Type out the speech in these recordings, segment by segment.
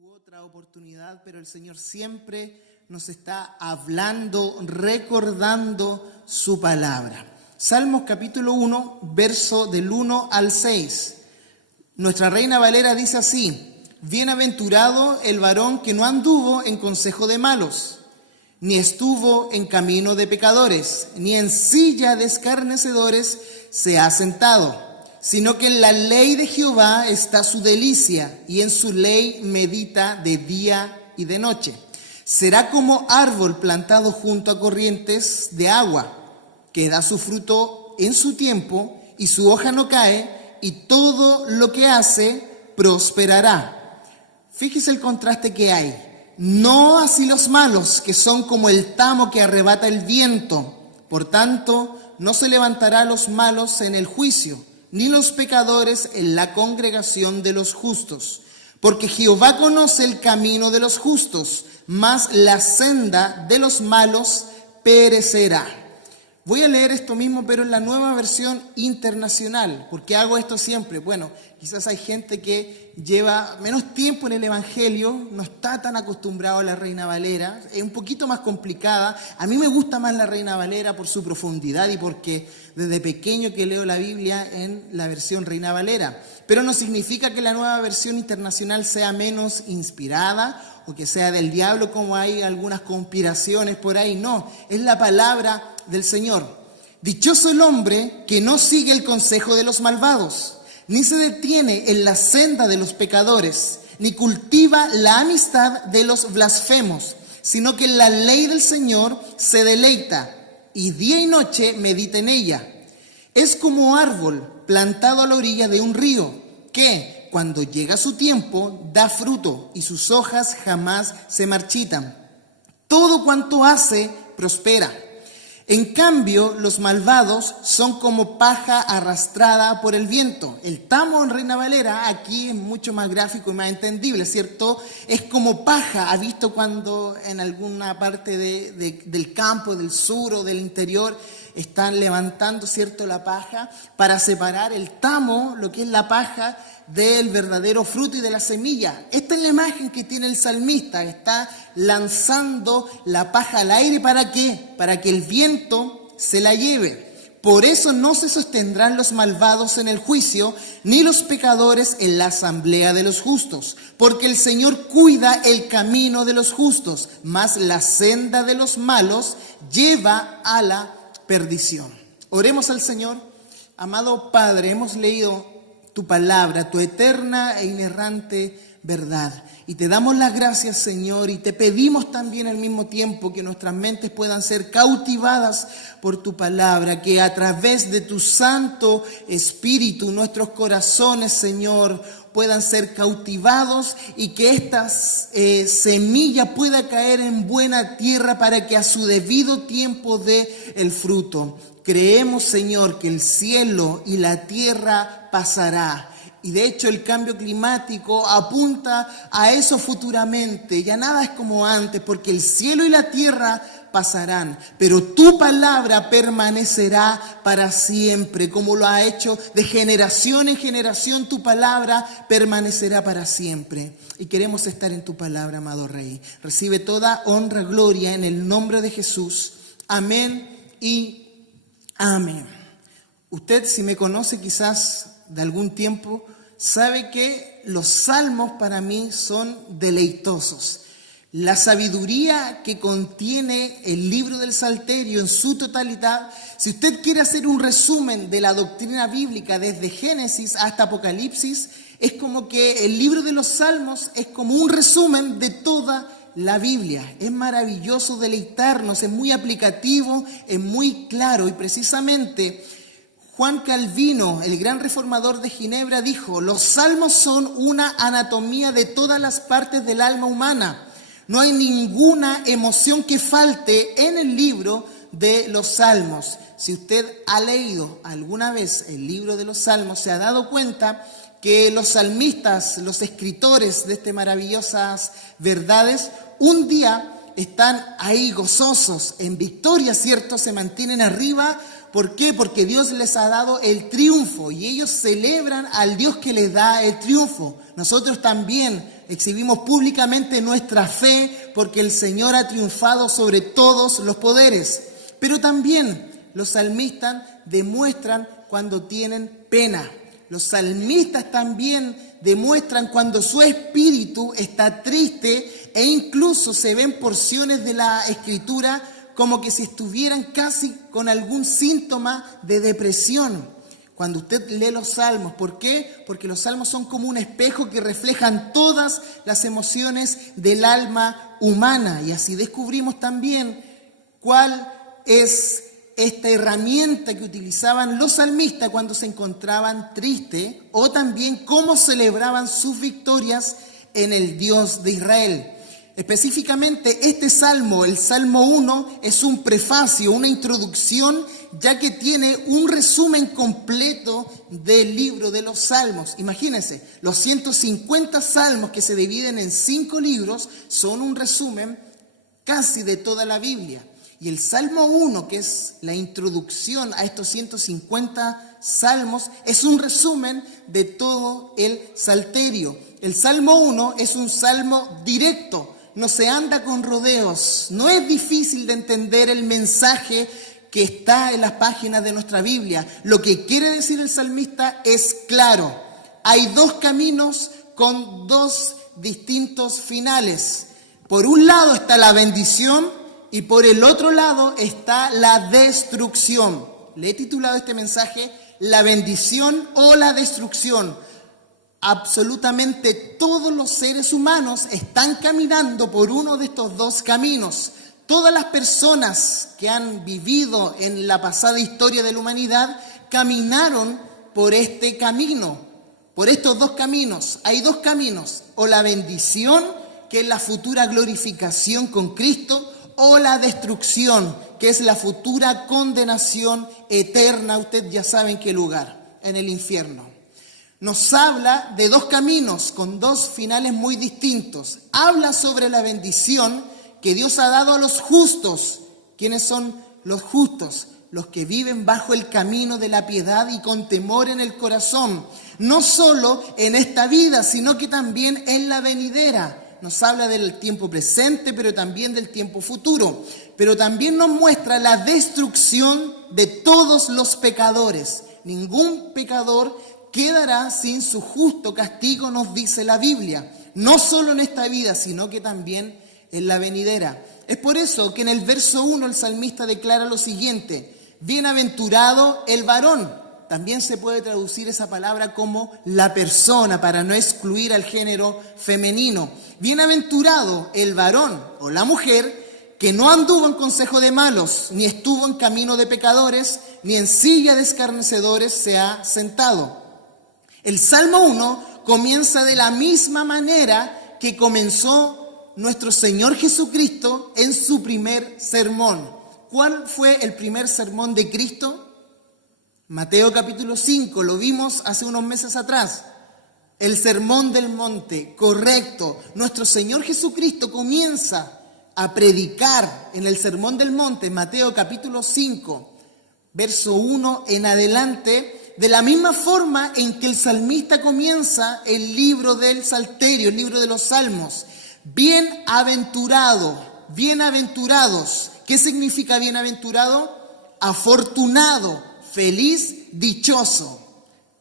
Otra oportunidad, pero el Señor siempre nos está hablando, recordando su palabra. Salmos capítulo 1, verso del 1 al 6. Nuestra Reina Valera dice así: bienaventurado el varón que no anduvo en consejo de malos, ni estuvo en camino de pecadores, ni en silla de escarnecedores se ha sentado, sino que en la ley de Jehová está su delicia, y en su ley medita de día y de noche. Será como árbol plantado junto a corrientes de agua, que da su fruto en su tiempo, y su hoja no cae, y todo lo que hace prosperará. Fíjese el contraste que hay. No así los malos, que son como el tamo que arrebata el viento. Por tanto, no se levantará los malos en el juicio, ni los pecadores en la congregación de los justos. Porque Jehová conoce el camino de los justos, mas la senda de los malos perecerá. Voy a leer esto mismo, pero en la nueva versión internacional. ¿Por qué hago esto siempre? Bueno, quizás hay gente que lleva menos tiempo en el Evangelio, no está tan acostumbrado a la Reina Valera, es un poquito más complicada. A mí me gusta más la Reina Valera por su profundidad y porque desde pequeño que leo la Biblia en la versión Reina Valera. Pero no significa que la nueva versión internacional sea menos inspirada o que sea del diablo, como hay algunas conspiraciones por ahí. No, es la palabra del Señor. Dichoso el hombre que no sigue el consejo de los malvados, ni se detiene en la senda de los pecadores, ni cultiva la amistad de los blasfemos, sino que en la ley del Señor se deleita, y día y noche medita en ella. Es como árbol plantado a la orilla de un río, que cuando llega su tiempo da fruto, y sus hojas jamás se marchitan. Todo cuanto hace prospera. En cambio, los malvados son como paja arrastrada por el viento. El tamo en Reina Valera aquí es mucho más gráfico y más entendible, ¿cierto? Es como paja. ¿Ha visto cuando en alguna parte del campo, del sur o del interior, están levantando, ¿cierto?, la paja para separar el tamo, lo que es la paja, del verdadero fruto y de la semilla? Esta es la imagen que tiene el salmista. Está lanzando la paja al aire. ¿Para qué? Para que el viento se la lleve. Por eso no se sostendrán los malvados en el juicio, ni los pecadores en la asamblea de los justos. Porque el Señor cuida el camino de los justos, mas la senda de los malos lleva a la perdición. Oremos al Señor. Amado Padre, hemos leído tu palabra, tu eterna e inerrante verdad. Y te damos las gracias, Señor, y te pedimos también al mismo tiempo que nuestras mentes puedan ser cautivadas por tu palabra, que a través de tu Santo Espíritu nuestros corazones, Señor, puedan ser cautivados y que esta semilla pueda caer en buena tierra para que a su debido tiempo dé el fruto. Creemos, Señor, que el cielo y la tierra pasará. Y de hecho el cambio climático apunta a eso futuramente. Ya nada es como antes, porque el cielo y la tierra pasarán, pero tu palabra permanecerá para siempre, como lo ha hecho de generación en generación. Tu palabra permanecerá para siempre. Y queremos estar en tu palabra, amado Rey. Recibe toda honra, gloria en el nombre de Jesús. Amén y amén. Usted, si me conoce quizás de algún tiempo, sabe que los salmos para mí son deleitosos. La sabiduría que contiene el libro del Salterio en su totalidad. Si usted quiere hacer un resumen de la doctrina bíblica desde Génesis hasta Apocalipsis, es como que el libro de los Salmos es como un resumen de toda la Biblia. Es maravilloso deleitarnos, es muy aplicativo, es muy claro. Y precisamente Juan Calvino, el gran reformador de Ginebra, dijo: los salmos son una anatomía de todas las partes del alma humana. No hay ninguna emoción que falte en el libro de los salmos. Si usted ha leído alguna vez el libro de los salmos, se ha dado cuenta que los salmistas, los escritores de estas maravillosas verdades, un día están ahí gozosos, en victoria, ¿cierto? Se mantienen arriba. ¿Por qué? Porque Dios les ha dado el triunfo y ellos celebran al Dios que les da el triunfo. Nosotros también exhibimos públicamente nuestra fe porque el Señor ha triunfado sobre todos los poderes. Pero también los salmistas demuestran cuando tienen pena. Los salmistas también demuestran cuando su espíritu está triste e incluso se ven porciones de la Escritura como que si estuvieran casi con algún síntoma de depresión. Cuando usted lee los salmos, ¿por qué? Porque los salmos son como un espejo que reflejan todas las emociones del alma humana. Y así descubrimos también cuál es esta herramienta que utilizaban los salmistas cuando se encontraban tristes, o también cómo celebraban sus victorias en el Dios de Israel. Específicamente este salmo, el Salmo 1, es un prefacio, una introducción, ya que tiene un resumen completo del libro de los salmos. Imagínense, los 150 salmos que se dividen en 5 libros son un resumen casi de toda la Biblia. Y el Salmo 1, que es la introducción a estos 150 salmos, es un resumen de todo el Salterio. El Salmo 1 es un salmo directo, no se anda con rodeos, no es difícil de entender el mensaje que está en las páginas de nuestra Biblia. Lo que quiere decir el salmista es claro. Hay 2 caminos con 2 distintos finales. Por un lado está la bendición y por el otro lado está la destrucción. Le he titulado este mensaje La bendición o la destrucción. Absolutamente todos los seres humanos están caminando por uno de estos 2 caminos. Todas las personas que han vivido en la pasada historia de la humanidad caminaron por este camino, por estos 2 caminos. Hay 2 caminos, o la bendición, que es la futura glorificación con Cristo, o la destrucción, que es la futura condenación eterna. Usted ya sabe en qué lugar, en el infierno. Nos habla de 2 caminos con 2 finales muy distintos. Habla sobre la bendición que Dios ha dado a los justos. ¿Quiénes son los justos? Los que viven bajo el camino de la piedad y con temor en el corazón. No solo en esta vida, sino que también en la venidera. Nos habla del tiempo presente, pero también del tiempo futuro. Pero también nos muestra la destrucción de todos los pecadores. Ningún pecador quedará sin su justo castigo, nos dice la Biblia. No solo en esta vida, sino que también en la venidera. Es por eso que en el verso 1 el salmista declara lo siguiente: bienaventurado el varón. También se puede traducir esa palabra como la persona, para no excluir al género femenino. Bienaventurado el varón o la mujer que no anduvo en consejo de malos, ni estuvo en camino de pecadores, ni en silla de escarnecedores se ha sentado. El Salmo 1 comienza de la misma manera que comenzó nuestro Señor Jesucristo en su primer sermón. ¿Cuál fue el primer sermón de Cristo? Mateo capítulo 5, lo vimos hace unos meses atrás. El sermón del monte, correcto. Nuestro Señor Jesucristo comienza a predicar en el sermón del monte, Mateo capítulo 5, verso 1 en adelante, de la misma forma en que el salmista comienza el libro del Salterio, el libro de los Salmos. Bienaventurado, bienaventurados. ¿Qué significa bienaventurado? Afortunado, feliz, dichoso.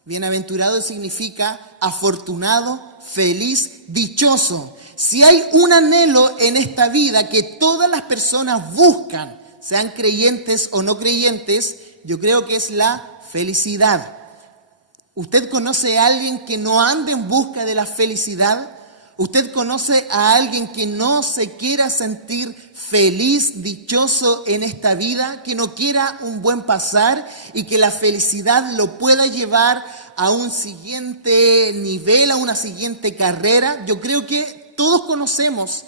Bienaventurado significa afortunado, feliz, dichoso. Si hay un anhelo en esta vida que todas las personas buscan, sean creyentes o no creyentes, yo creo que es la felicidad. ¿Usted conoce a alguien que no ande en busca de la felicidad? ¿Usted conoce a alguien que no se quiera sentir feliz, dichoso en esta vida? Que no quiera un buen pasar y que la felicidad lo pueda llevar a un siguiente nivel, a una siguiente carrera. Yo creo que todos conocemos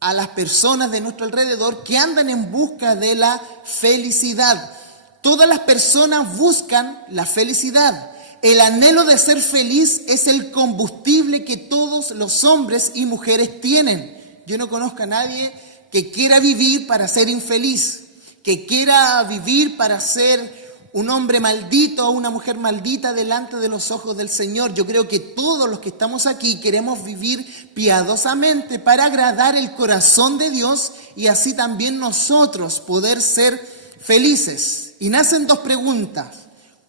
a las personas de nuestro alrededor que andan en busca de la felicidad. Todas las personas buscan la felicidad. El anhelo de ser feliz es el combustible que todos los hombres y mujeres tienen. Yo no conozco a nadie que quiera vivir para ser infeliz, que quiera vivir para ser un hombre maldito o una mujer maldita delante de los ojos del Señor. Yo creo que todos los que estamos aquí queremos vivir piadosamente para agradar el corazón de Dios y así también nosotros poder ser felices. Y nacen dos preguntas.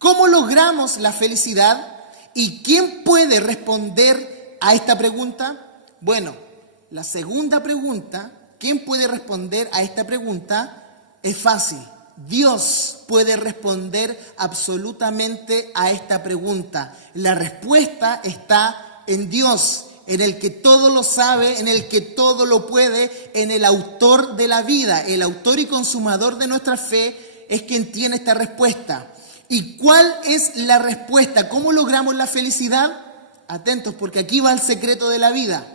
¿Cómo logramos la felicidad? ¿Y quién puede responder a esta pregunta? Bueno, la segunda pregunta, ¿quién puede responder a esta pregunta? Es fácil. Dios puede responder absolutamente a esta pregunta. La respuesta está en Dios, en el que todo lo sabe, en el que todo lo puede, en el autor de la vida. El autor y consumador de nuestra fe es quien tiene esta respuesta. ¿Y cuál es la respuesta? ¿Cómo logramos la felicidad? Atentos, porque aquí va el secreto de la vida.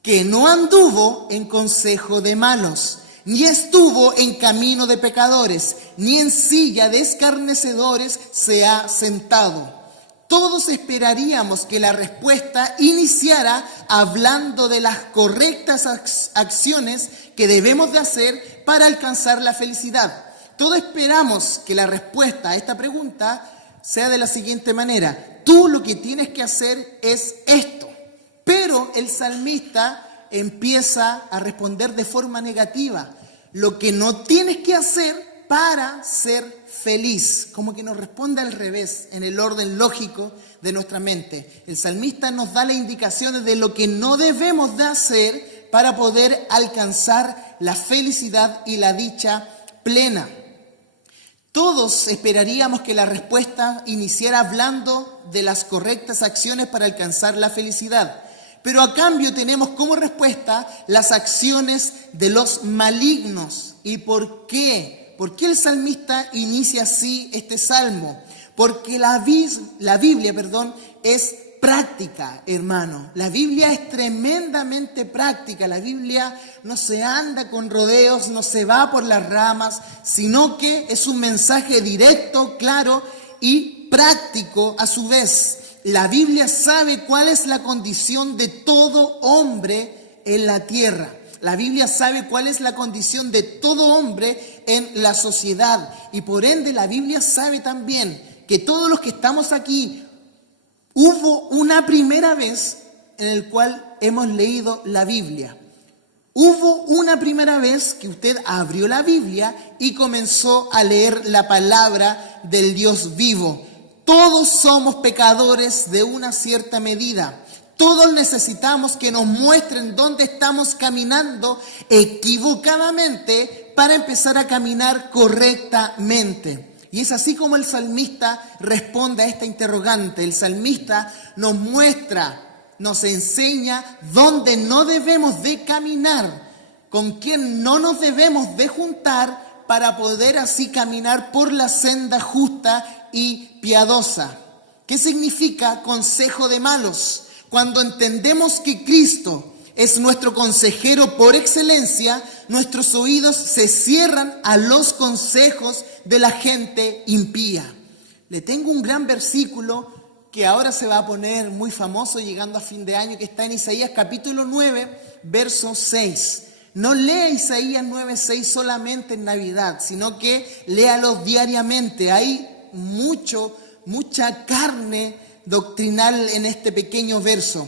Que no anduvo en consejo de malos, ni estuvo en camino de pecadores, ni en silla de escarnecedores se ha sentado. Todos esperaríamos que la respuesta iniciara hablando de las correctas acciones que debemos de hacer para alcanzar la felicidad. Todos esperamos que la respuesta a esta pregunta sea de la siguiente manera. Tú lo que tienes que hacer es esto. Pero el salmista empieza a responder de forma negativa. Lo que no tienes que hacer para ser feliz. Como que nos responde al revés, en el orden lógico de nuestra mente. El salmista nos da las indicaciones de lo que no debemos de hacer para poder alcanzar la felicidad y la dicha plena. Todos esperaríamos que la respuesta iniciara hablando de las correctas acciones para alcanzar la felicidad. Pero a cambio tenemos como respuesta las acciones de los malignos. ¿Y por qué? ¿Por qué el salmista inicia así este salmo? Porque la Biblia, es práctica, hermano. La Biblia es tremendamente práctica. La Biblia no se anda con rodeos, no se va por las ramas, sino que es un mensaje directo, claro y práctico a su vez. La Biblia sabe cuál es la condición de todo hombre en la tierra. La Biblia sabe cuál es la condición de todo hombre en la sociedad. Y por ende la Biblia sabe también que todos los que estamos aquí, hubo una primera vez en el cual hemos leído la Biblia. Hubo una primera vez que usted abrió la Biblia y comenzó a leer la palabra del Dios vivo. Todos somos pecadores de una cierta medida. Todos necesitamos que nos muestren dónde estamos caminando equivocadamente para empezar a caminar correctamente. Y es así como el salmista responde a esta interrogante. El salmista nos muestra, nos enseña dónde no debemos de caminar, con quién no nos debemos de juntar para poder así caminar por la senda justa y piadosa. ¿Qué significa consejo de malos? Cuando entendemos que Cristo es nuestro consejero por excelencia, nuestros oídos se cierran a los consejos de la gente impía. Le tengo un gran versículo que ahora se va a poner muy famoso llegando a fin de año, que está en Isaías capítulo 9, verso 6. No lea Isaías 9:6 solamente en Navidad, sino que léalo diariamente. Hay mucha carne doctrinal en este pequeño verso.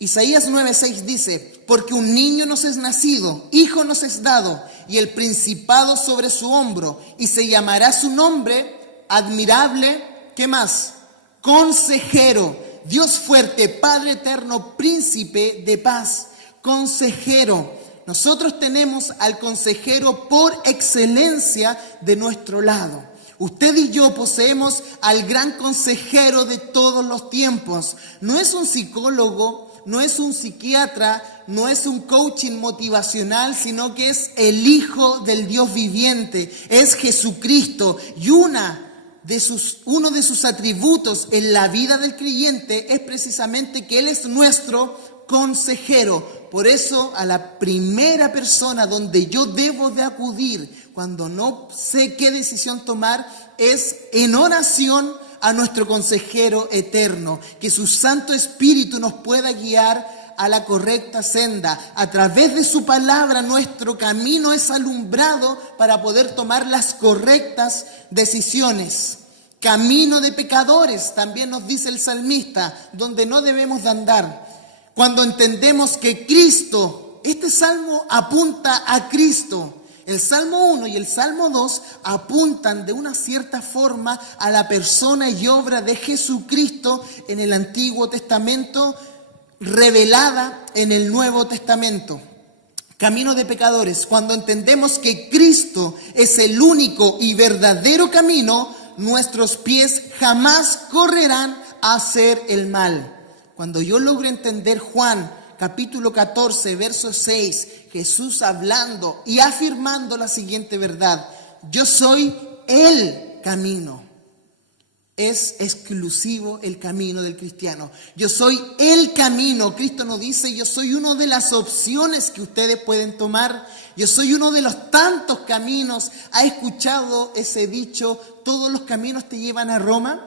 Isaías 9:6 dice: porque un niño nos es nacido, hijo nos es dado, y el principado sobre su hombro, y se llamará su nombre admirable, ¿qué más? Consejero, Dios fuerte, Padre eterno, príncipe de paz. Consejero. Nosotros tenemos al consejero por excelencia de nuestro lado. Usted y yo poseemos al gran consejero de todos los tiempos. No es un psicólogo, no es un psiquiatra, no es un coaching motivacional, sino que es el Hijo del Dios viviente, es Jesucristo. Y uno de sus atributos en la vida del creyente es precisamente que Él es nuestro consejero. Por eso a la primera persona donde yo debo de acudir cuando no sé qué decisión tomar es en oración a nuestro consejero eterno, que su Santo Espíritu nos pueda guiar a la correcta senda. A través de su palabra nuestro camino es alumbrado para poder tomar las correctas decisiones. Camino de pecadores, también nos dice el salmista, donde no debemos de andar. Cuando entendemos que Cristo, este salmo apunta a Cristo. El Salmo 1 y el Salmo 2 apuntan de una cierta forma a la persona y obra de Jesucristo en el Antiguo Testamento, revelada en el Nuevo Testamento. Camino de pecadores, cuando entendemos que Cristo es el único y verdadero camino, nuestros pies jamás correrán a hacer el mal. Cuando yo logro entender Juan capítulo 14, verso 6, Jesús hablando y afirmando la siguiente verdad: yo soy el camino. Es exclusivo el camino del cristiano. Yo soy el camino. Cristo nos dice: yo soy una de las opciones que ustedes pueden tomar. Yo soy uno de los tantos caminos. ¿Ha escuchado ese dicho: todos los caminos te llevan a Roma?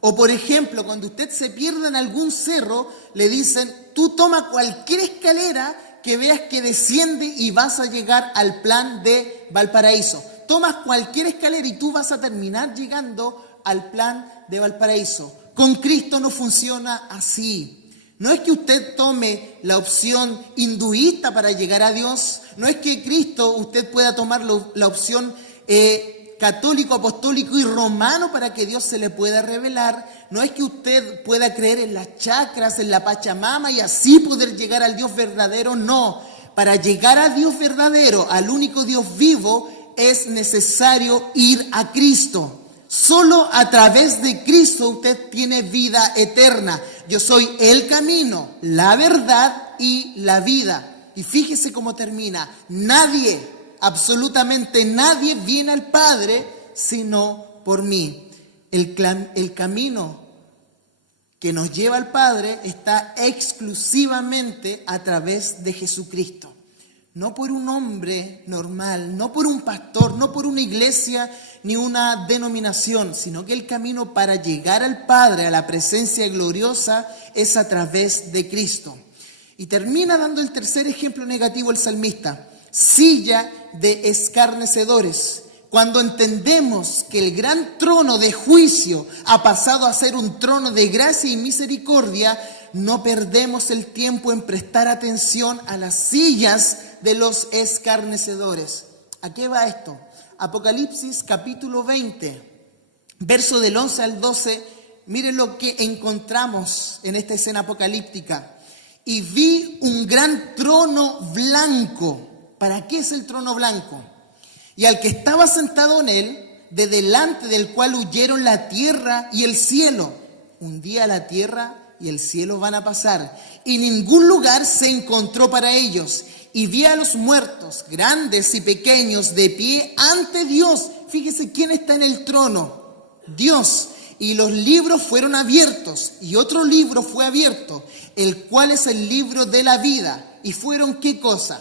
O por ejemplo, cuando usted se pierde en algún cerro, le dicen: tú toma cualquier escalera que veas que desciende y vas a llegar al plan de Valparaíso. Tomas cualquier escalera y tú vas a terminar llegando al plan de Valparaíso. Con Cristo no funciona así. No es que usted tome la opción hinduista para llegar a Dios. No es que Cristo usted pueda tomar la opción católico, apostólico y romano para que Dios se le pueda revelar. No es que usted pueda creer en las chakras, en la Pachamama y así poder llegar al Dios verdadero. No, para llegar al Dios verdadero, al único Dios vivo, es necesario ir a Cristo. Solo a través de Cristo usted tiene vida eterna. Yo soy el camino, la verdad y la vida. Y fíjese cómo termina. Nadie, absolutamente nadie viene al Padre sino por mí. El camino que nos lleva al Padre está exclusivamente a través de Jesucristo. No por un hombre normal, no por un pastor, no por una iglesia ni una denominación, sino que el camino para llegar al Padre, a la presencia gloriosa, es a través de Cristo. Y termina dando el tercer ejemplo negativo el salmista: silla de escarnecedores. Cuando entendemos que el gran trono de juicio ha pasado a ser un trono de gracia y misericordia, no perdemos el tiempo en prestar atención a las sillas de los escarnecedores. ¿A qué va esto? Apocalipsis capítulo 20, verso del 11 al 12. Miren lo que encontramos en esta escena apocalíptica. Y vi un gran trono blanco. ¿Para qué es el trono blanco? Y al que estaba sentado en él, de delante del cual huyeron la tierra y el cielo. Un día la tierra y el cielo van a pasar, y ningún lugar se encontró para ellos. Y vi a los muertos, grandes y pequeños, de pie ante Dios. Fíjese quién está en el trono: Dios. Y los libros fueron abiertos, y otro libro fue abierto, el cual es el libro de la vida. ¿Y fueron qué cosa?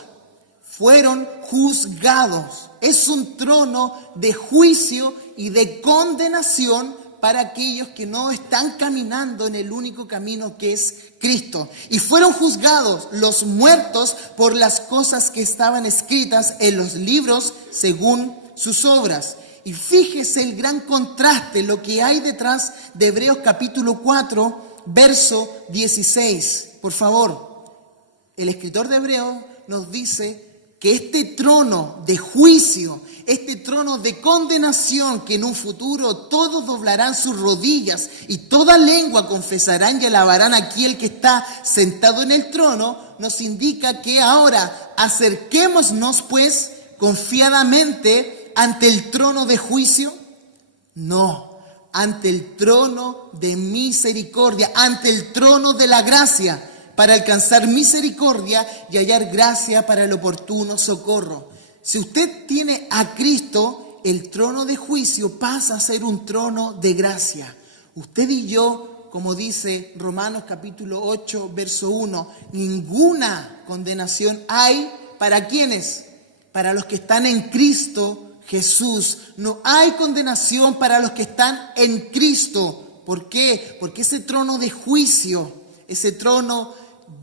Fueron juzgados. Es un trono de juicio y de condenación para aquellos que no están caminando en el único camino que es Cristo. Y fueron juzgados los muertos por las cosas que estaban escritas en los libros según sus obras. Y fíjese el gran contraste, lo que hay detrás de Hebreos capítulo 4, verso 16. Por favor, el escritor de Hebreos nos dice que este trono de juicio, este trono de condenación, que en un futuro todos doblarán sus rodillas y toda lengua confesarán y alabarán a aquel que está sentado en el trono, nos indica que ahora acerquémonos pues confiadamente ante el trono de juicio. No, ante el trono de misericordia, ante el trono de la gracia, para alcanzar misericordia y hallar gracia para el oportuno socorro. Si usted tiene a Cristo, el trono de juicio pasa a ser un trono de gracia. Usted y yo, como dice Romanos capítulo 8, verso 1, ninguna condenación hay para ¿quiénes? Para los que están en Cristo Jesús. No hay condenación para los que están en Cristo. ¿Por qué? Porque ese trono de juicio, ese trono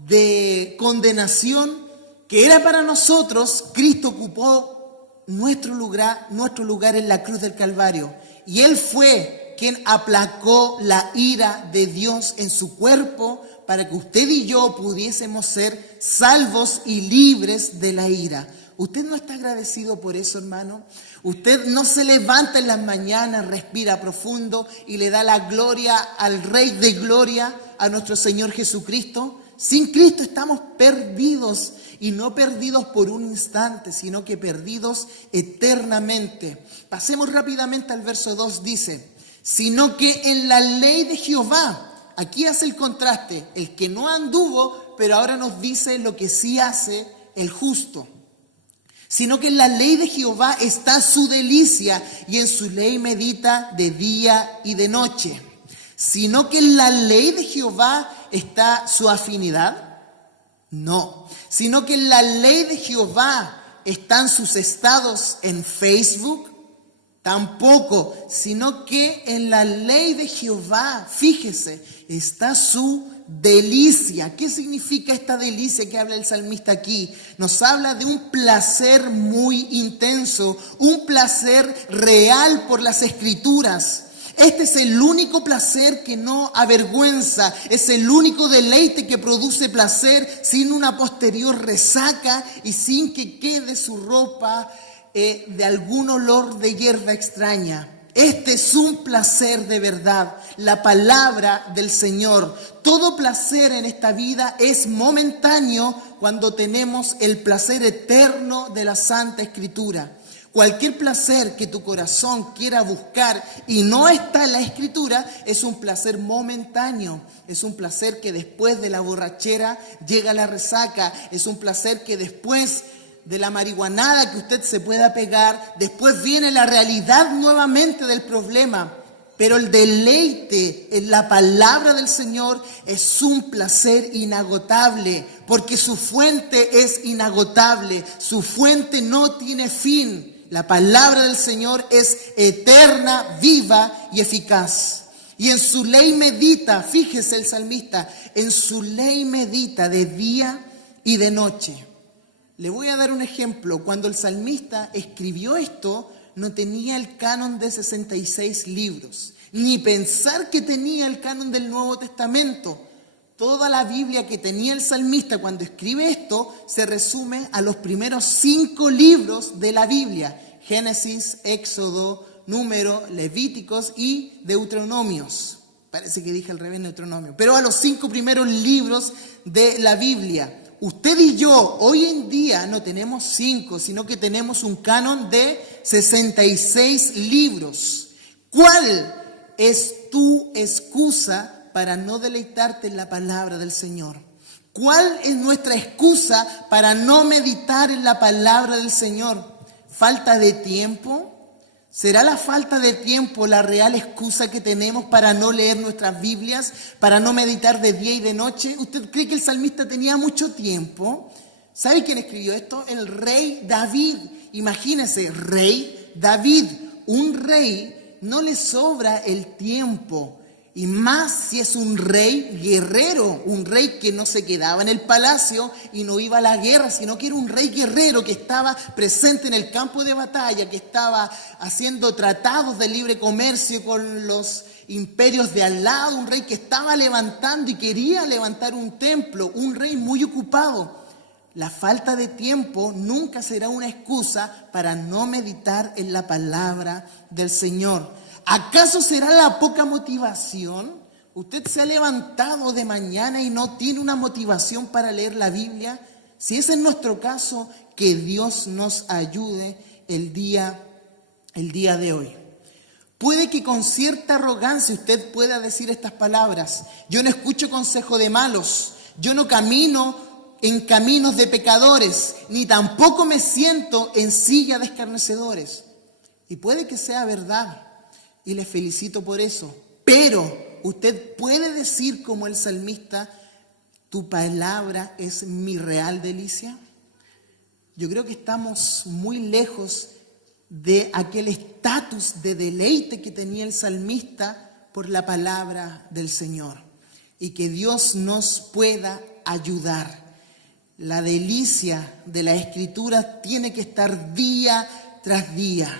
de condenación que era para nosotros, Cristo ocupó nuestro lugar en la cruz del Calvario. Y Él fue quien aplacó la ira de Dios en su cuerpo para que usted y yo pudiésemos ser salvos y libres de la ira. ¿Usted no está agradecido por eso, hermano? ¿Usted no se levanta en las mañanas, respira profundo y le da la gloria al Rey de Gloria, a nuestro Señor Jesucristo? Sin Cristo estamos perdidos, y no perdidos por un instante, sino que perdidos eternamente. Pasemos rápidamente al verso 2, dice, sino que en la ley de Jehová, aquí hace el contraste, el que no anduvo, pero ahora nos dice lo que sí hace el justo. Sino que en la ley de Jehová está su delicia, y en su ley medita de día y de noche. Sino que en la ley de Jehová está su afinidad. No, sino que en la ley de Jehová están sus estados en Facebook. Tampoco, sino que en la ley de Jehová, fíjese, está su delicia. ¿Qué significa esta delicia que habla el salmista aquí? Nos habla de un placer muy intenso, un placer real por las Escrituras. Este es el único placer que no avergüenza, es el único deleite que produce placer sin una posterior resaca y sin que quede su ropa de algún olor de hierba extraña. Este es un placer de verdad, la palabra del Señor. Todo placer en esta vida es momentáneo cuando tenemos el placer eterno de la Santa Escritura. Cualquier placer que tu corazón quiera buscar y no está en la Escritura es un placer momentáneo. Es un placer que después de la borrachera llega la resaca. Es un placer que después de la marihuanada que usted se pueda pegar, después viene la realidad nuevamente del problema. Pero el deleite en la palabra del Señor es un placer inagotable, porque su fuente es inagotable, su fuente no tiene fin. La palabra del Señor es eterna, viva y eficaz. Y en su ley medita, fíjese el salmista, en su ley medita de día y de noche. Le voy a dar un ejemplo. Cuando el salmista escribió esto, no tenía el canon de 66 libros, ni pensar que tenía el canon del Nuevo Testamento. Toda la Biblia que tenía el salmista cuando escribe esto se resume a los primeros 5 libros de la Biblia: Génesis, Éxodo, Número, Levíticos y Deuteronomios. Parece que dije al revés, Deuteronomio. Pero a los 5 primeros libros de la Biblia. Usted y yo hoy en día no tenemos 5, sino que tenemos un canon de 66 libros. ¿Cuál es tu excusa para no deleitarte en la palabra del Señor? ¿Cuál es nuestra excusa para no meditar en la palabra del Señor? ¿Falta de tiempo? ¿Será la falta de tiempo la real excusa que tenemos para no leer nuestras Biblias, para no meditar de día y de noche? ¿Usted cree que el salmista tenía mucho tiempo? ¿Sabe quién escribió esto? El rey David. Imagínese, rey David. Un rey no le sobra el tiempo. Y más si es un rey guerrero, un rey que no se quedaba en el palacio y no iba a la guerra, sino que era un rey guerrero que estaba presente en el campo de batalla, que estaba haciendo tratados de libre comercio con los imperios de al lado, un rey que estaba levantando y quería levantar un templo, un rey muy ocupado. La falta de tiempo nunca será una excusa para no meditar en la palabra del Señor. ¿Acaso será la poca motivación? ¿Usted se ha levantado de mañana y no tiene una motivación para leer la Biblia? Si ese es nuestro caso, que Dios nos ayude el día de hoy. Puede que con cierta arrogancia usted pueda decir estas palabras: yo no escucho consejo de malos, yo no camino en caminos de pecadores, ni tampoco me siento en silla de escarnecedores. Y puede que sea verdad. Y le felicito por eso. Pero usted puede decir como el salmista: tu palabra es mi real delicia. Yo creo que estamos muy lejos de aquel estatus de deleite que tenía el salmista por la palabra del Señor. Y que Dios nos pueda ayudar. La delicia de la Escritura tiene que estar día tras día.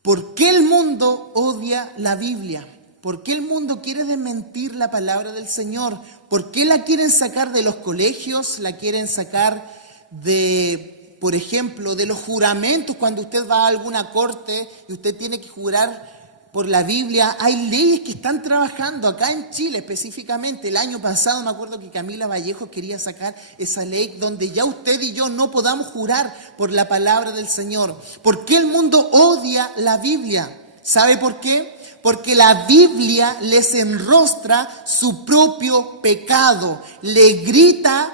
¿Por qué el mundo odia la Biblia? ¿Por qué el mundo quiere desmentir la palabra del Señor? ¿Por qué la quieren sacar de los colegios? ¿La quieren sacar de, por ejemplo, de los juramentos? Cuando usted va a alguna corte y usted tiene que jurar por la Biblia, hay leyes que están trabajando acá en Chile específicamente. El año pasado me acuerdo que Camila Vallejo quería sacar esa ley donde ya usted y yo no podamos jurar por la palabra del Señor. ¿Por qué el mundo odia la Biblia? ¿Sabe por qué? Porque la Biblia les enrostra su propio pecado. Le grita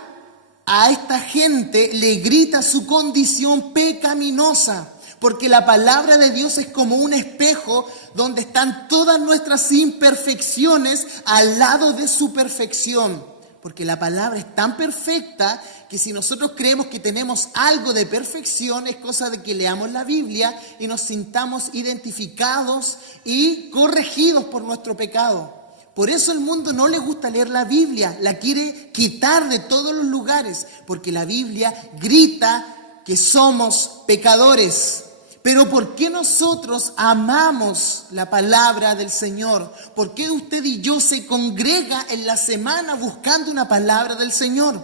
a esta gente, le grita su condición pecaminosa. Porque la palabra de Dios es como un espejo donde están todas nuestras imperfecciones al lado de su perfección. Porque la palabra es tan perfecta que si nosotros creemos que tenemos algo de perfección, es cosa de que leamos la Biblia y nos sintamos identificados y corregidos por nuestro pecado. Por eso el mundo no le gusta leer la Biblia, la quiere quitar de todos los lugares, porque la Biblia grita que somos pecadores. Pero ¿por qué nosotros amamos la palabra del Señor? ¿Por qué usted y yo se congrega en la semana buscando una palabra del Señor?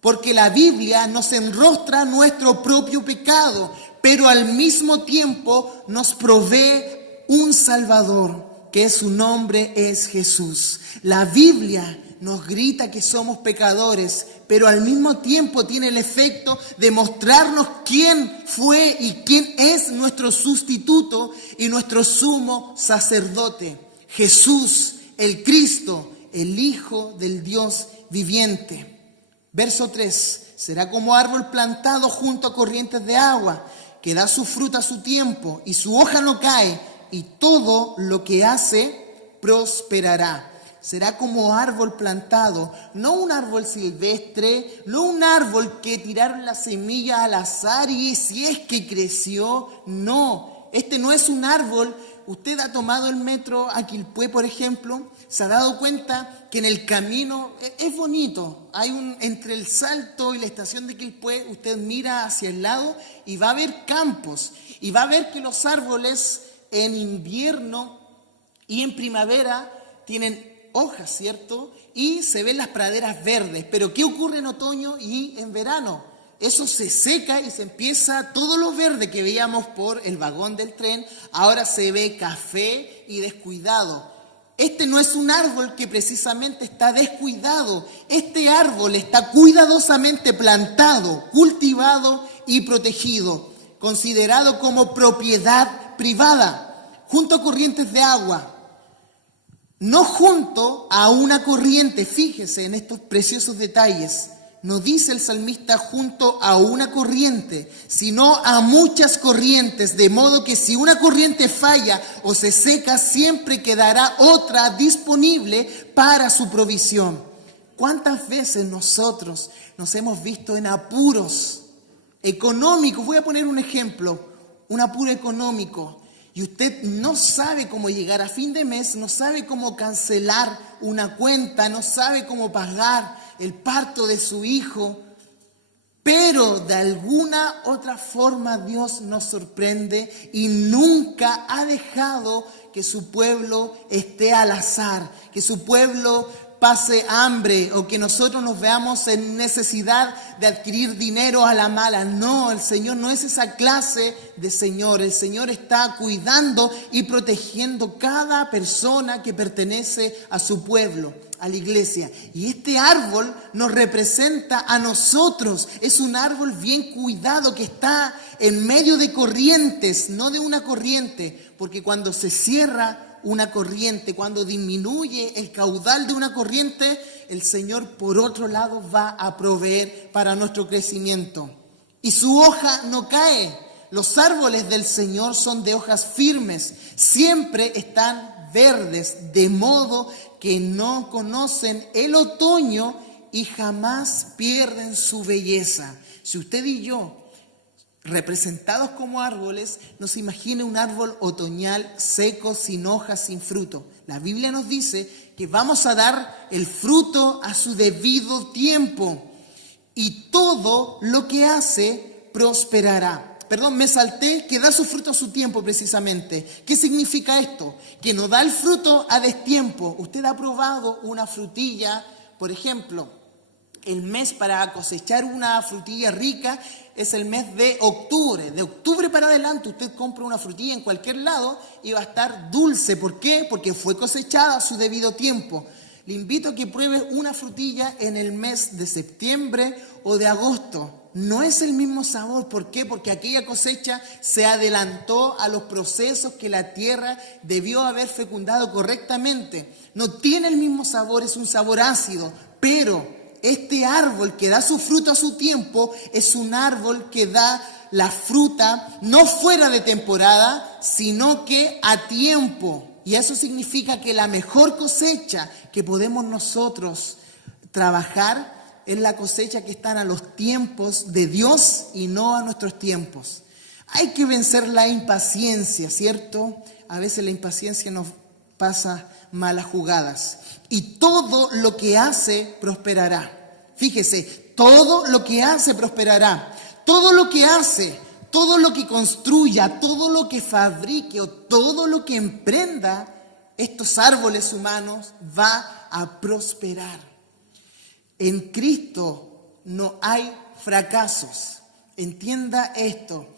Porque la Biblia nos enrostra nuestro propio pecado, pero al mismo tiempo nos provee un Salvador, que su nombre es Jesús. La Biblia nos grita que somos pecadores, pero al mismo tiempo tiene el efecto de mostrarnos quién fue y quién es nuestro sustituto y nuestro sumo sacerdote. Jesús, el Cristo, el Hijo del Dios viviente. Verso 3. Será como árbol plantado junto a corrientes de agua, que da su fruta a su tiempo y su hoja no cae, y todo lo que hace prosperará. Será como árbol plantado, no un árbol silvestre, no un árbol que tiraron la semilla al azar y si es que creció, no. Este no es un árbol. Usted ha tomado el metro a Quilpué, por ejemplo, se ha dado cuenta que en el camino es bonito. Entre el Salto y la estación de Quilpué, usted mira hacia el lado y va a ver campos. Y va a ver que los árboles en invierno y en primavera tienen hojas, ¿cierto? Y se ven las praderas verdes. Pero ¿qué ocurre en otoño y en verano? Eso se seca y se empieza, todo lo verde que veíamos por el vagón del tren, ahora se ve café y descuidado. Este no es un árbol que precisamente está descuidado. Este árbol está cuidadosamente plantado, cultivado y protegido, considerado como propiedad privada, junto a corrientes de agua. No junto a una corriente, fíjese en estos preciosos detalles. No dice el salmista junto a una corriente, sino a muchas corrientes, de modo que si una corriente falla o se seca, siempre quedará otra disponible para su provisión. ¿Cuántas veces nosotros nos hemos visto en apuros económicos? Voy a poner un ejemplo, un apuro económico. Y usted no sabe cómo llegar a fin de mes, no sabe cómo cancelar una cuenta, no sabe cómo pagar el parto de su hijo, pero de alguna otra forma Dios nos sorprende y nunca ha dejado que su pueblo esté al azar, que su pueblo pase hambre o que nosotros nos veamos en necesidad de adquirir dinero a la mala. No, el Señor no es esa clase de Señor. El Señor está cuidando y protegiendo cada persona que pertenece a su pueblo, a la iglesia. Y este árbol nos representa a nosotros. Es un árbol bien cuidado que está en medio de corrientes, no de una corriente, porque cuando se cierra una corriente, cuando disminuye el caudal de una corriente, el Señor por otro lado va a proveer para nuestro crecimiento. Y su hoja no cae. Los árboles del Señor son de hojas firmes, siempre están verdes, de modo que no conocen el otoño y jamás pierden su belleza. Si usted y yo representados como árboles, no se imagine un árbol otoñal seco, sin hojas, sin fruto. La Biblia nos dice que vamos a dar el fruto a su debido tiempo y todo lo que hace prosperará. Perdón, me salté, que da su fruto a su tiempo precisamente. ¿Qué significa esto? Que no da el fruto a destiempo. Usted ha probado una frutilla, por ejemplo, el mes para cosechar una frutilla rica es el mes de octubre. De octubre para adelante usted compra una frutilla en cualquier lado y va a estar dulce. ¿Por qué? Porque fue cosechada a su debido tiempo. Le invito a que pruebe una frutilla en el mes de septiembre o de agosto. No es el mismo sabor. ¿Por qué? Porque aquella cosecha se adelantó a los procesos que la tierra debió haber fecundado correctamente. No tiene el mismo sabor, es un sabor ácido, pero este árbol que da su fruto a su tiempo es un árbol que da la fruta no fuera de temporada, sino que a tiempo. Y eso significa que la mejor cosecha que podemos nosotros trabajar es la cosecha que están a los tiempos de Dios y no a nuestros tiempos. Hay que vencer la impaciencia, ¿cierto? A veces la impaciencia nos pasa malas jugadas. Y todo lo que hace prosperará. Fíjese, todo lo que hace prosperará. Todo lo que hace, todo lo que construya, todo lo que fabrique o todo lo que emprenda, estos árboles humanos va a prosperar. En Cristo no hay fracasos. Entienda esto.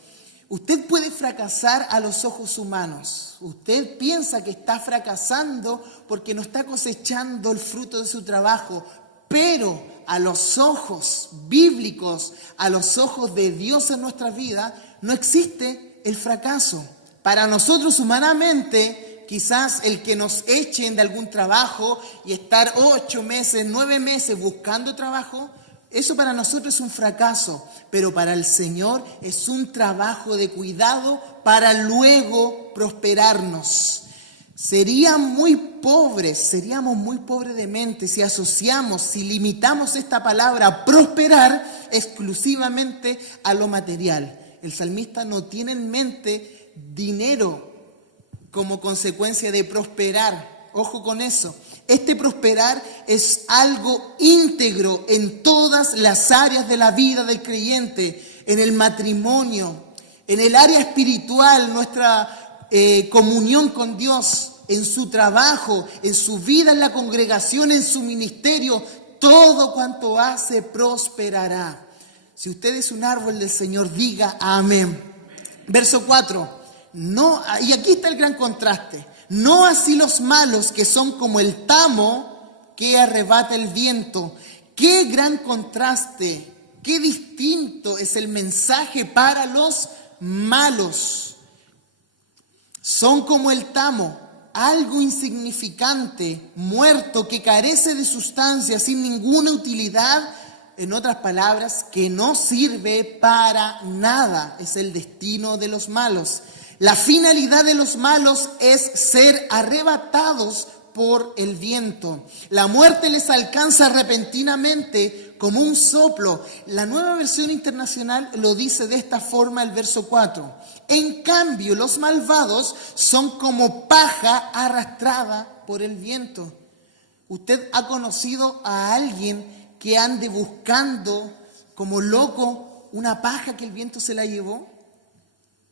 Usted puede fracasar a los ojos humanos. Usted piensa que está fracasando porque no está cosechando el fruto de su trabajo, pero a los ojos bíblicos, a los ojos de Dios en nuestra vida, no existe el fracaso. Para nosotros humanamente, quizás el que nos echen de algún trabajo y estar 8 meses, 9 meses buscando trabajo, eso para nosotros es un fracaso, pero para el Señor es un trabajo de cuidado para luego prosperarnos. Seríamos muy pobres de mente si asociamos, si limitamos esta palabra prosperar exclusivamente a lo material. El salmista no tiene en mente dinero como consecuencia de prosperar. Ojo con eso. Este prosperar es algo íntegro en todas las áreas de la vida del creyente, en el matrimonio, en el área espiritual, nuestra comunión con Dios, en su trabajo, en su vida en la congregación, en su ministerio. Todo cuanto hace prosperará. Si usted es un árbol del Señor, diga amén. Verso 4. No, y aquí está el gran contraste. No así los malos, que son como el tamo que arrebata el viento. Qué gran contraste, qué distinto es el mensaje para los malos. Son como el tamo, algo insignificante, muerto, que carece de sustancia, sin ninguna utilidad. En otras palabras, que no sirve para nada. Es el destino de los malos. La finalidad de los malos es ser arrebatados por el viento. La muerte les alcanza repentinamente como un soplo. La Nueva Versión Internacional lo dice de esta forma el verso 4. En cambio, los malvados son como paja arrastrada por el viento. ¿Usted ha conocido a alguien que ande buscando como loco una paja que el viento se la llevó?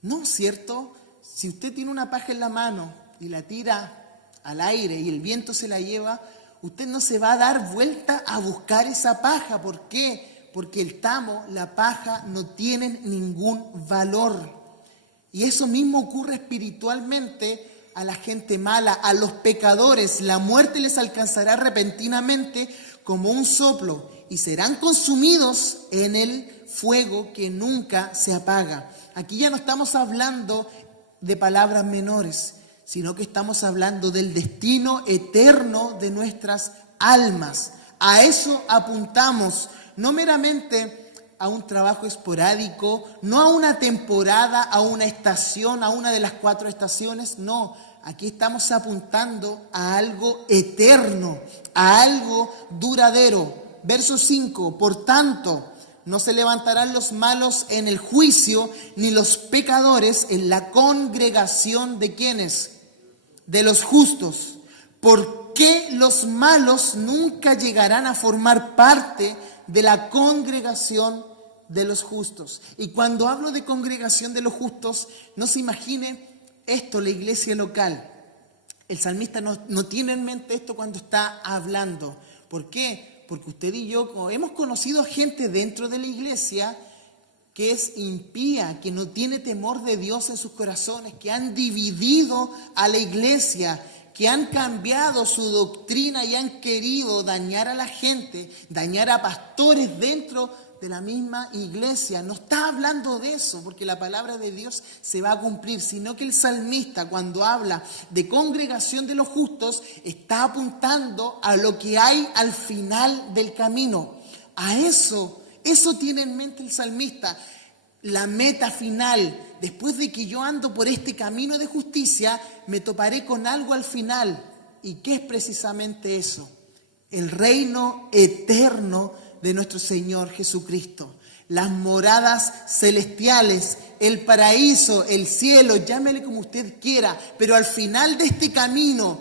No, ¿cierto? Si usted tiene una paja en la mano y la tira al aire y el viento se la lleva, usted no se va a dar vuelta a buscar esa paja. ¿Por qué? Porque el tamo, la paja, no tienen ningún valor. Y eso mismo ocurre espiritualmente a la gente mala, a los pecadores. La muerte les alcanzará repentinamente como un soplo y serán consumidos en el fuego que nunca se apaga. Aquí ya no estamos hablando de palabras menores, sino que estamos hablando del destino eterno de nuestras almas. A eso apuntamos, no meramente a un trabajo esporádico, no a una temporada, a una estación, a una de las 4 estaciones, no. Aquí estamos apuntando a algo eterno, a algo duradero. Verso 5, por tanto, No se levantarán los malos en el juicio, ni los pecadores en la congregación de ¿quiénes? De los justos. ¿Por qué los malos nunca llegarán a formar parte de la congregación de los justos? Y cuando hablo de congregación de los justos, no se imagine esto, la iglesia local. El salmista no tiene en mente esto cuando está hablando. ¿Por qué? Porque usted y yo hemos conocido gente dentro de la iglesia que es impía, que no tiene temor de Dios en sus corazones, que han dividido a la iglesia, que han cambiado su doctrina y han querido dañar a la gente, dañar a pastores dentro de la misma iglesia. No está hablando de eso, porque la palabra de Dios se va a cumplir, sino que el salmista, cuando habla de congregación de los justos, está apuntando a lo que hay al final del camino. A eso tiene en mente el salmista. La meta final, después de que yo ando por este camino de justicia, me toparé con algo al final. ¿Y qué es precisamente eso? El reino eterno de nuestro Señor Jesucristo. Las moradas celestiales, el paraíso, el cielo, llámele como usted quiera, pero al final de este camino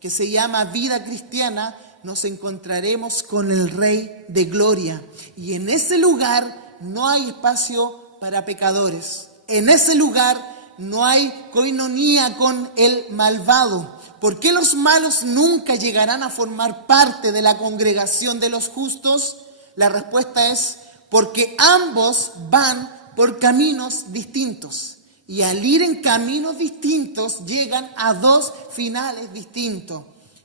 que se llama vida cristiana, nos encontraremos con el Rey de Gloria. Y en ese lugar no hay espacio para pecadores. En ese lugar no hay coinonía con el malvado. ¿Por qué los malos nunca llegarán a formar parte de la congregación de los justos? La respuesta es porque ambos van por caminos distintos. Y al ir en caminos distintos llegan a dos finales distintos.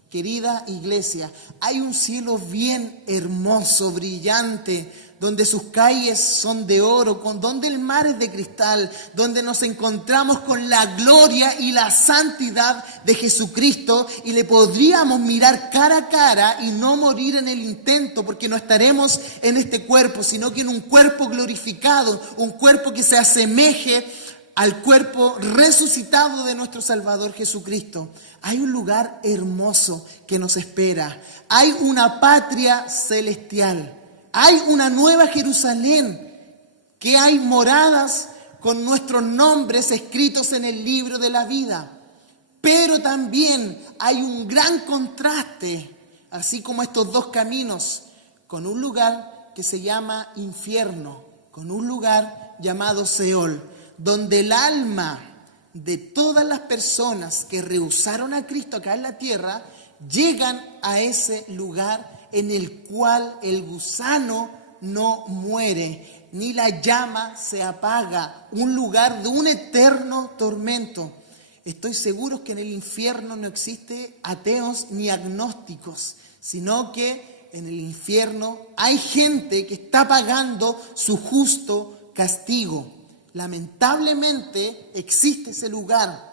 Querida iglesia, hay un cielo bien hermoso, brillante, donde sus calles son de oro, donde el mar es de cristal, donde nos encontramos con la gloria y la santidad de Jesucristo y le podríamos mirar cara a cara y no morir en el intento, porque no estaremos en este cuerpo, sino que en un cuerpo glorificado, un cuerpo que se asemeje al cuerpo resucitado de nuestro Salvador Jesucristo. Hay un lugar hermoso que nos espera. Hay una patria celestial. Hay una nueva Jerusalén, que hay moradas con nuestros nombres escritos en el libro de la vida. Pero también hay un gran contraste, así como estos dos caminos, con un lugar que se llama infierno, con un lugar llamado Seol, donde el alma de todas las personas que rehusaron a Cristo acá en la tierra llegan a ese lugar en el cual el gusano no muere, ni la llama se apaga, un lugar de un eterno tormento. Estoy seguro que en el infierno no existe ateos ni agnósticos, sino que en el infierno hay gente que está pagando su justo castigo. Lamentablemente existe ese lugar,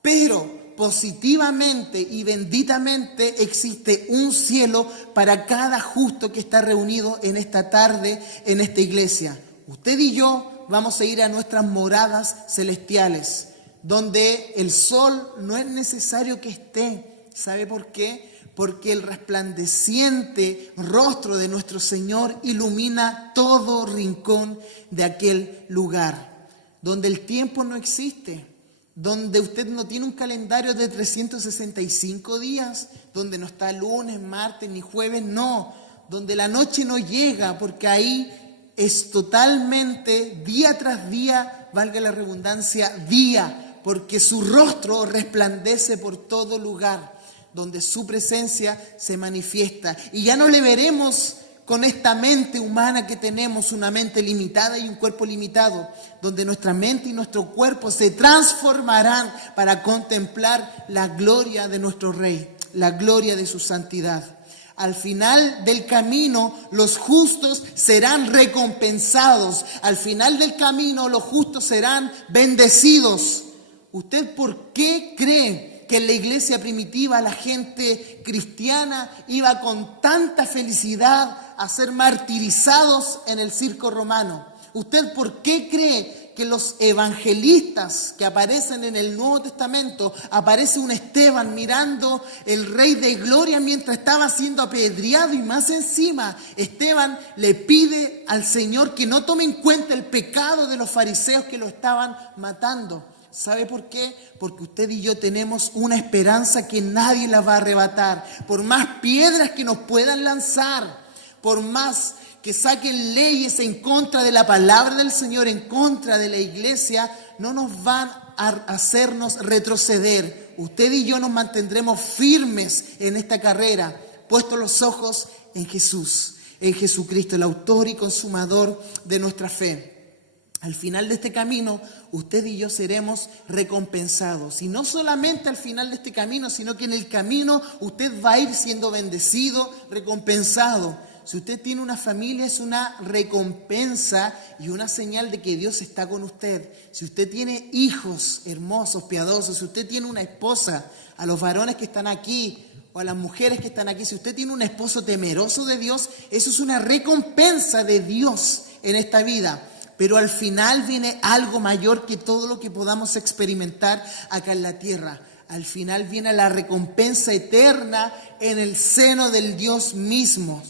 pero positivamente y benditamente existe un cielo para cada justo que está reunido en esta tarde en esta iglesia. Usted y yo vamos a ir a nuestras moradas celestiales, donde el sol no es necesario que esté. ¿Sabe por qué? Porque el resplandeciente rostro de nuestro Señor ilumina todo rincón de aquel lugar, donde el tiempo no existe, donde usted no tiene un calendario de 365 días, donde no está lunes, martes ni jueves, no, donde la noche no llega, porque ahí es totalmente día tras día, valga la redundancia, día, porque su rostro resplandece por todo lugar, donde su presencia se manifiesta. Y ya no le veremos con esta mente humana que tenemos, una mente limitada y un cuerpo limitado, donde nuestra mente y nuestro cuerpo se transformarán para contemplar la gloria de nuestro Rey, la gloria de su santidad. Al final del camino, los justos serán recompensados. Al final del camino, los justos serán bendecidos. ¿Usted por qué cree que en la iglesia primitiva la gente cristiana iba con tanta felicidad a ser martirizados en el circo romano? ¿Usted por qué cree porque los evangelistas que aparecen en el Nuevo Testamento, aparece un Esteban mirando el Rey de Gloria mientras estaba siendo apedreado, y más encima Esteban le pide al Señor que no tome en cuenta el pecado de los fariseos que lo estaban matando. ¿Sabe por qué? Porque usted y yo tenemos una esperanza que nadie la va a arrebatar. Por más piedras que nos puedan lanzar, por más que saquen leyes en contra de la palabra del Señor, en contra de la iglesia, no nos van a hacernos retroceder. Usted y yo nos mantendremos firmes en esta carrera, puestos los ojos en Jesús, en Jesucristo, el autor y consumador de nuestra fe. Al final de este camino, usted y yo seremos recompensados. Y no solamente al final de este camino, sino que en el camino usted va a ir siendo bendecido, recompensado. Si usted tiene una familia, es una recompensa y una señal de que Dios está con usted. Si usted tiene hijos hermosos, piadosos, si usted tiene una esposa, a los varones que están aquí o a las mujeres que están aquí, si usted tiene un esposo temeroso de Dios, eso es una recompensa de Dios en esta vida. Pero al final viene algo mayor que todo lo que podamos experimentar acá en la tierra. Al final viene la recompensa eterna en el seno del Dios mismo.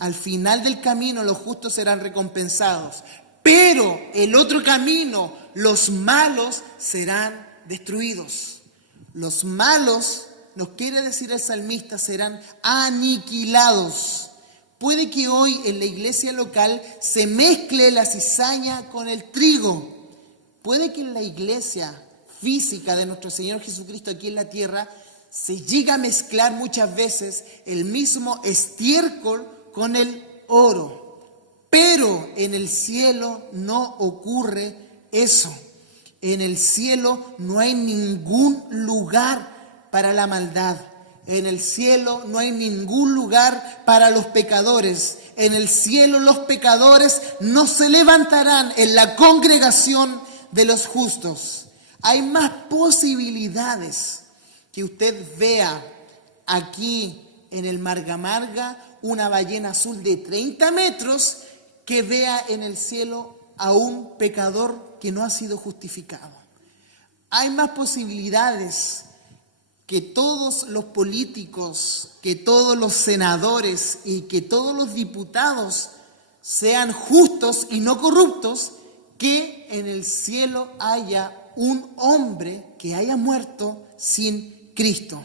Al final del camino los justos serán recompensados, pero el otro camino, los malos serán destruidos. Los malos, nos quiere decir el salmista, serán aniquilados. Puede que hoy en la iglesia local se mezcle la cizaña con el trigo. Puede que en la iglesia física de nuestro Señor Jesucristo aquí en la tierra se llegue a mezclar muchas veces el mismo estiércol con el oro. Pero en el cielo no ocurre eso. En el cielo no hay ningún lugar para la maldad. En el cielo no hay ningún lugar para los pecadores. En el cielo los pecadores no se levantarán en la congregación de los justos. Hay más posibilidades que usted vea aquí en el Marga Marga una ballena azul de 30 metros que vea en el cielo a un pecador que no ha sido justificado. Hay más posibilidades que todos los políticos, que todos los senadores y que todos los diputados sean justos y no corruptos, que en el cielo haya un hombre que haya muerto sin Cristo.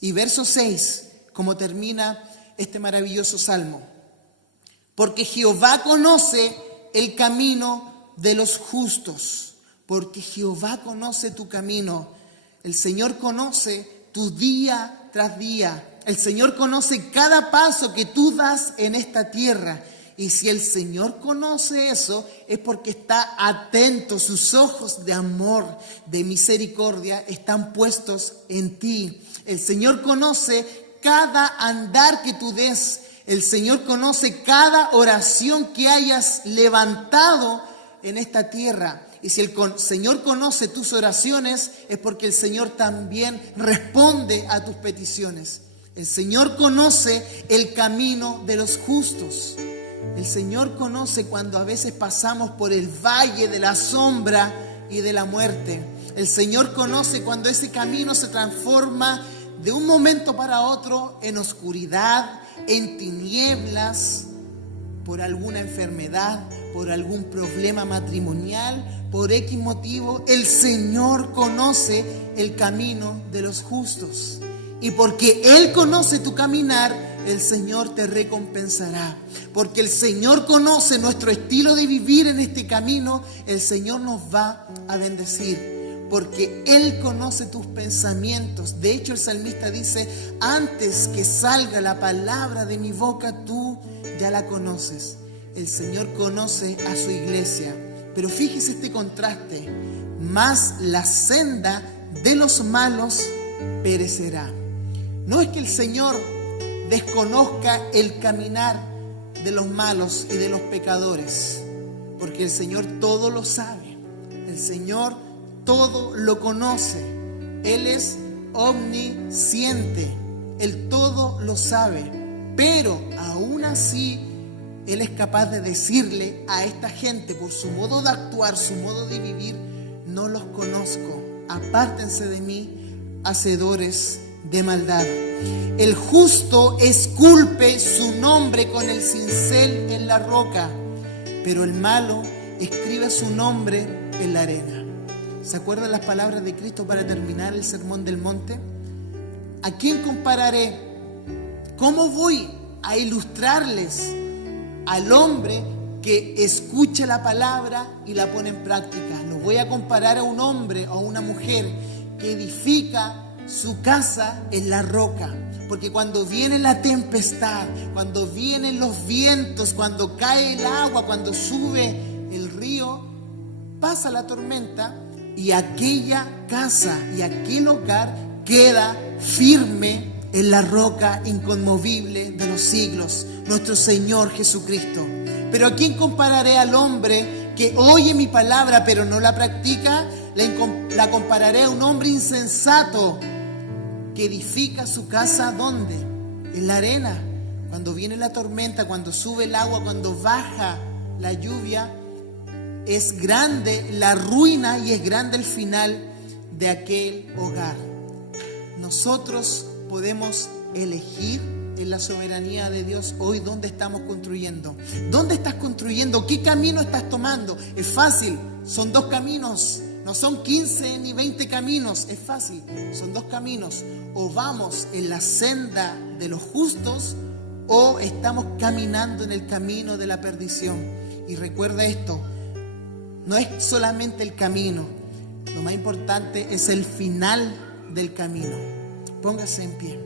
Y verso 6, como termina este maravilloso salmo: porque Jehová conoce el camino de los justos, porque Jehová conoce tu camino. El Señor conoce tu día tras día. El Señor conoce cada paso que tú das en esta tierra. Y si el Señor conoce eso, es porque está atento. Sus ojos de amor, de misericordia, están puestos en ti. El Señor conoce cada andar que tú des. El Señor conoce cada oración que hayas levantado en esta tierra. Y si el Señor conoce tus oraciones, es porque el Señor también responde a tus peticiones. El Señor conoce el camino de los justos. El Señor conoce cuando a veces pasamos por el valle de la sombra y de la muerte. El Señor conoce cuando ese camino se transforma de un momento para otro en oscuridad, en tinieblas, por alguna enfermedad, por algún problema matrimonial, por X motivo. El Señor conoce el camino de los justos. Y porque Él conoce tu caminar, el Señor te recompensará. Porque el Señor conoce nuestro estilo de vivir en este camino, el Señor nos va a bendecir. Porque Él conoce tus pensamientos. De hecho, el salmista dice: antes que salga la palabra de mi boca, tú ya la conoces. El Señor conoce a su iglesia. Pero fíjese este contraste: mas la senda de los malos perecerá. No es que el Señor desconozca el caminar de los malos y de los pecadores, porque el Señor todo lo sabe. El Señor todo lo conoce. Él es omnisciente. Él todo lo sabe. Pero aún así Él es capaz de decirle a esta gente, por su modo de actuar, su modo de vivir: no los conozco, apártense de mí, hacedores de maldad. El justo esculpe su nombre con el cincel en la roca, pero el malo escribe su nombre en la arena. ¿Se acuerdan las palabras de Cristo para terminar el Sermón del Monte? ¿A quién compararé? ¿Cómo voy a ilustrarles al hombre que escucha la palabra y la pone en práctica? Lo voy a comparar a un hombre o a una mujer que edifica su casa en la roca. Porque cuando viene la tempestad, cuando vienen los vientos, cuando cae el agua, cuando sube el río, pasa la tormenta y aquella casa y aquel hogar queda firme en la roca inconmovible de los siglos, nuestro Señor Jesucristo. Pero ¿a quién compararé? Al hombre que oye mi palabra pero no la practica. La compararé a un hombre insensato que edifica su casa, ¿dónde? En la arena. Cuando viene la tormenta, cuando sube el agua, cuando baja la lluvia, es grande la ruina y es grande el final de aquel hogar. Nosotros podemos elegir en la soberanía de Dios hoy dónde estamos construyendo. ¿Dónde estás construyendo? ¿Qué camino estás tomando? Es fácil, son 2 caminos. No son 15 ni 20 caminos, es fácil, son 2 caminos. O vamos en la senda de los justos o estamos caminando en el camino de la perdición. Y recuerda esto, no es solamente el camino, lo más importante es el final del camino. Póngase en pie.